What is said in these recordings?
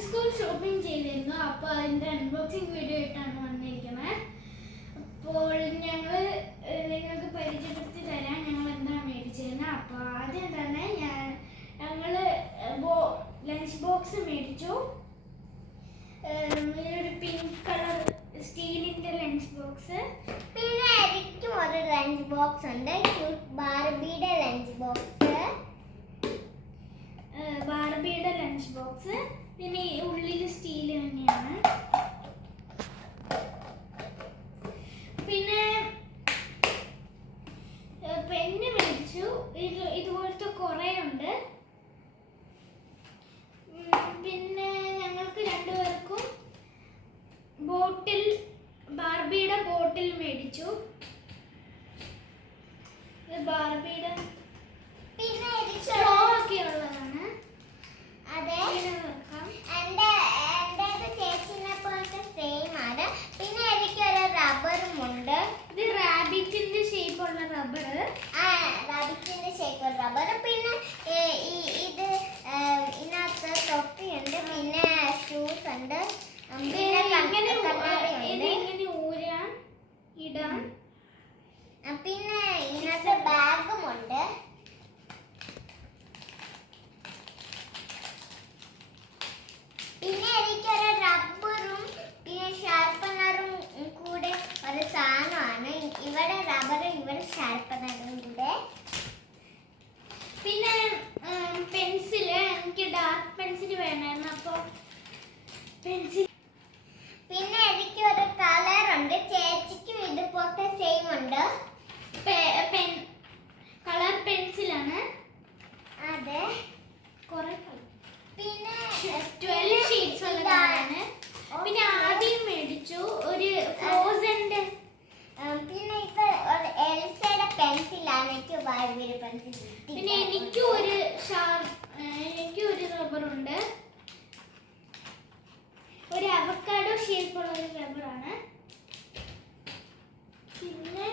To school shopping ചെയ്തിരുന്നു. അപ്പോൾ അതിൻ്റെ അൺബോക്സിങ് വീഡിയോ ആയിട്ടാണ് വന്നിരിക്കുന്നത്. അപ്പോൾ ഞങ്ങൾ നിങ്ങൾക്ക് പരിചയപ്പെടുത്തി തരാം ഞങ്ങൾ എന്താണ് മേടിച്ചതെന്ന്. അപ്പോൾ ആദ്യം തന്നെ ഞങ്ങൾ ലഞ്ച് ബോക്സ് മേടിച്ചു. ഒരു പിങ്ക് കളർ സ്റ്റീലിൻ്റെ ലഞ്ച് ബോക്സ്. പിന്നെ എനിക്കും ഒരു ലഞ്ച് ബോക്സ് ഉണ്ട്, ക്യൂട്ട് ബാർബിയുടെ ലഞ്ച് ബോക്സ്. ബാർബിയുടെ ലഞ്ച് ബോക്സ്. പിന്നെ ഉള്ളിൽ സ്റ്റീൽ തന്നെയാണ്. പിന്നെ പെന്ന് മേടിച്ചു. ഇതുപോലത്തെ കുറേ ഉണ്ട്. പിന്നെ ഞങ്ങൾക്ക് രണ്ടുപേർക്കും ബാർബിയുടെ ബോട്ടിൽ മേടിച്ചു. ബാർബിയുടെ പിന്നെ സ്ട്രോ ഒക്കെ ഉള്ളതാണ്. അതെ, എൻ്റെ ചേച്ചിനെ പോലത്തെ സെയിം ആണ്. പിന്നെ എനിക്കൊരു റബ്ബറും ഉണ്ട്. ഇത് റാബിറ്റിന്റെ ഷേപ്പ് ഉള്ള റബ്ബർ. റാബിറ്റിന്റെ ഷേപ്പ് ഉള്ള റബ്ബർ. പിന്നെ ഇത് ഇതിനകത്ത് തൊപ്പിയുണ്ട്. പിന്നെ ഷൂസ് ഉണ്ട്. പിന്നെ ഇങ്ങനെ ഊരാൻ ഇടാൻ. പിന്നെ ഇതിനകത്ത് ബാഗും ഉണ്ട്. പിന്നെ എനിക്കൊരു റബ്ബറും പിന്നെ ഷാർപ്പനറും കൂടെ ഒരു സാധനമാണ്. ഇവിടെ റബ്ബറും ഇവിടെ ഷാർപ്പനറും കൂടെ. പിന്നെ പെൻസില്, എനിക്ക് ഡാർക്ക് പെൻസിൽ വേണമായിരുന്നു. അപ്പോൾ പെൻസിൽ. പിന്നെ എനിക്ക് ഒരു കളറുണ്ട്. ചേച്ചിക്കും ഇതുപോലത്തെ സെയിം ഉണ്ട്. കളർ പെൻസിലാണ്. അതെ, കുറെ. പിന്നെ 12 ഷീറ്റ്സ് ഉള്ളതാണ്. പിന്നെ ആദ്യം മേടിച്ചു ഒരു ഫ്രോസന്റെ. പിന്നെ ഇത് ഒരു എൽസയുടെ പെൻസിലാണ്. എനിക്ക് ബാർബിയുടെ പെൻസിൽ. പിന്നെ എനിക്കും ഒരു റബ്ബറുണ്ട്. ഒരു അവക്കാഡോ ഷേപ്പുള്ള ഒരു റബ്ബറാണ്. പിന്നെ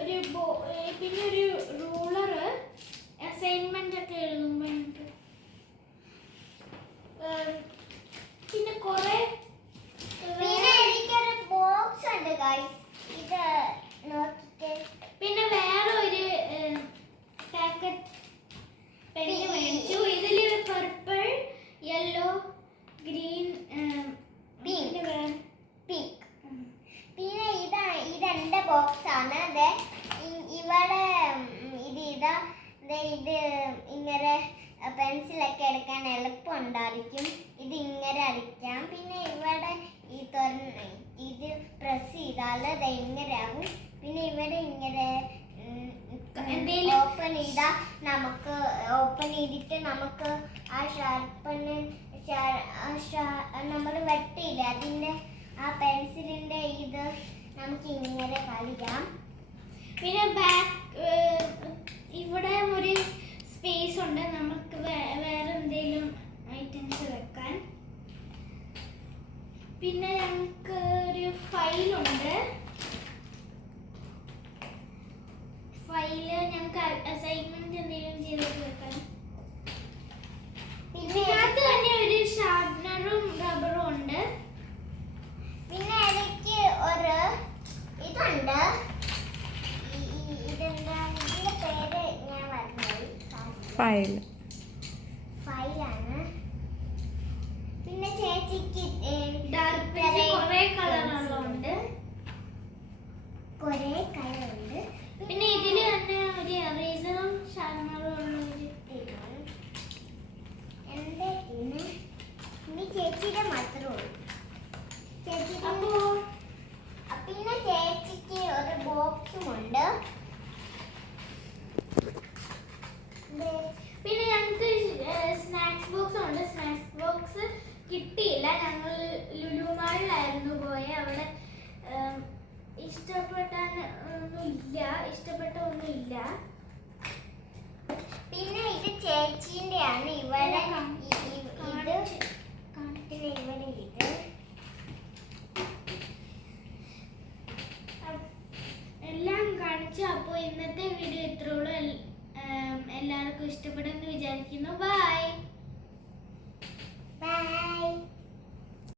ഒരു റൂളർ, അസൈൻമെന്റ് ഒക്കെ എഴുതുമ്പോൾ. പിന്നെ കുറെ. പിന്നെ എനിക്കൊരു ബോക്സ് ഉണ്ട് ഗൈസ്. ഇത് നോക്കിക്കേ. പിന്നെ വേറെ ഒരു പാക്കറ്റ് പെന്ന് മേടിച്ചു. ഇതിൽ പർപ്പിൾ, യെല്ലോ, ഗ്രീൻ, പിങ്ക്. പിന്നെ ഇതെന്റെ ബോക്സ് ആണ്. അതെ, ഇവിടെ ഇത് ഇങ്ങനെ പെൻസിലൊക്കെ എടുക്കാൻ എളുപ്പമുണ്ടായിരിക്കും. ഇത് ഇങ്ങനെ അടിക്കാം. പിന്നെ ഇവിടെ ഇത് പ്രസ് ചെയ്താൽ ഇത് ഇങ്ങനെ ആവും. പിന്നെ ഇവിടെ ഇങ്ങനെ ഓപ്പൺ ചെയ്തിട്ട് നമുക്ക് ആ ഷാർപ്പന് നമ്മൾ വെട്ടിയില്ല അതിൻ്റെ ആ പെൻസിലിൻ്റെ ഇത് നമുക്ക് ഇങ്ങനെ കളിക്കാം. പിന്നെ ഇവിടെ ഒരു സ്പേസ് ഉണ്ട് നമുക്ക് വേറെ എന്തെങ്കിലും ഐറ്റംസ് വെക്കാൻ. പിന്നെ ഞങ്ങൾക്ക് ഒരു ഫയലുണ്ട്. ഫയല് ഞങ്ങൾക്ക് അസൈൻമെന്റ് എന്തെങ്കിലും ചെയ്തിട്ട് വെക്കാൻ. പിന്നെ ഇതിനകത്ത് തന്നെ ഒരു ഷാർപ്പനറും റബ്ബറും ഉണ്ട്. പിന്നെ എനിക്ക് ഒരു ഇതുണ്ട്. ഇതെന്താ ഇതിന്റെ പേര് ഞാൻ മറന്നുപോയി. ഫയലാണ്. പിന്നെ ചേച്ചിക്ക് കുറെ കളറുകളുണ്ട്. പിന്നെ ഇതിൽ തന്നെ ഒരു എറേസറും ഷാർപ്പനറും ഉള്ള ഒരു എന്റെ ഇനി ചേച്ചിയുടെ മാത്രമേ ഉള്ളൂ. പിന്നെ ചേച്ചിക്ക് ഒരു ബോക്സും ഉണ്ട്. പിന്നെ ഞങ്ങൾക്ക് സ്നാക്സ് ബോക്സ് ഉണ്ട്. സ്നാക്സ് ബോക്സ് കിട്ടിയില്ല. ഞങ്ങൾ ലുലു മാളിലായിരുന്നു പോയത്. അവിടെ ഇഷ്ടപ്പെട്ട ഒന്നുമില്ല. പിന്നെ ഇത് ചേച്ചീൻ്റെ ആണ്. ഇവിടെ എല്ലാം കാണിച്ചു. അപ്പോൾ ഇന്നത്തെ വീഡിയോ ഇത്രയുള്ളൂ. എല്ലാവർക്കും ഇഷ്ടപ്പെടുമെന്ന് വിചാരിക്കുന്നു. ബൈ.